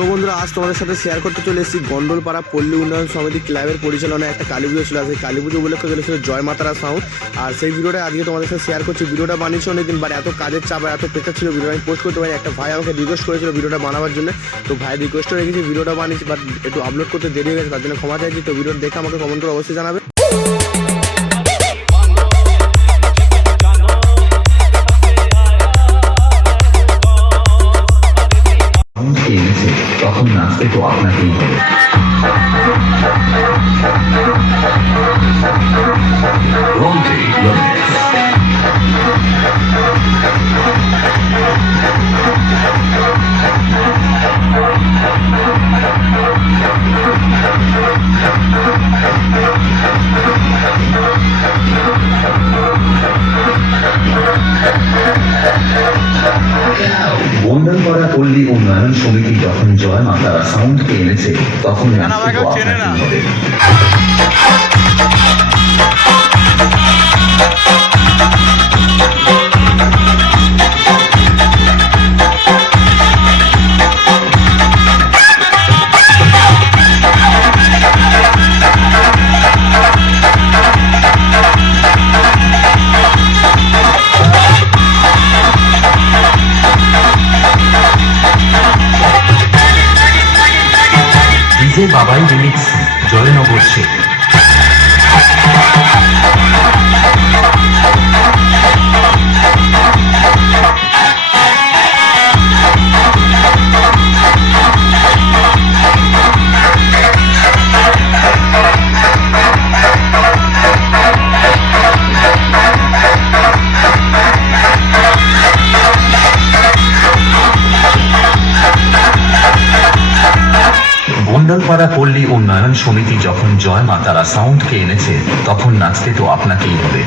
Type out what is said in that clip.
তো বন্ধুরা, আজ তোমাদের সাথে শেয়ার করতে চলে এসেছি গন্ডলপাড়া পল্লী উন্নয়ন সমিতি ক্লাবের পরিচালনায় একটা কালী পুজো ছিল। সেই কালী পুজো উপলক্ষে চলেছিল জয় মাতারা সাউন্ড। আর সেই ভিডিওটা আজকে তোমাদের সাথে শেয়ার করছি। ভিডিওটা বানিয়েছি অনেকদিন, বাট এত কাজের চাপ এত প্রেশার ছিল ভিডিও আমি পোস্ট করতে পারি। একটা ভাই আমাকে রিকোয়েস্ট করেছিল ভিডিওটা বানাবার জন্য, তো ভাই রিকোয়েস্টও রেখেছি, ভিডিওটা বানিয়েছি, বাট একটু আপলোড করতে দেরি হয়ে গেছে, তার জন্য ক্ষমা চাইছি। তো ভিডিওটা দেখে আমাকে কমেন্ট করে অবশ্যই জানাবে। তখন নাচতে তো আপনাকেই হবে। গন্ডলপাড়া পল্লী উন্নয়ন সমিতি যখন জয় মাতারা সাউন্ডকে এনেছে তখন নাচতে তো আপনাকেই হবে। বাবাই রিমিক্স জয়নগর শেখ। গন্ডলপাড়া পল্লী উন্নয়ন সমিতি যখন জয় মাতারা সাউন্ডকে এনেছে তখন নাচতে তো আপনাকেই হবে।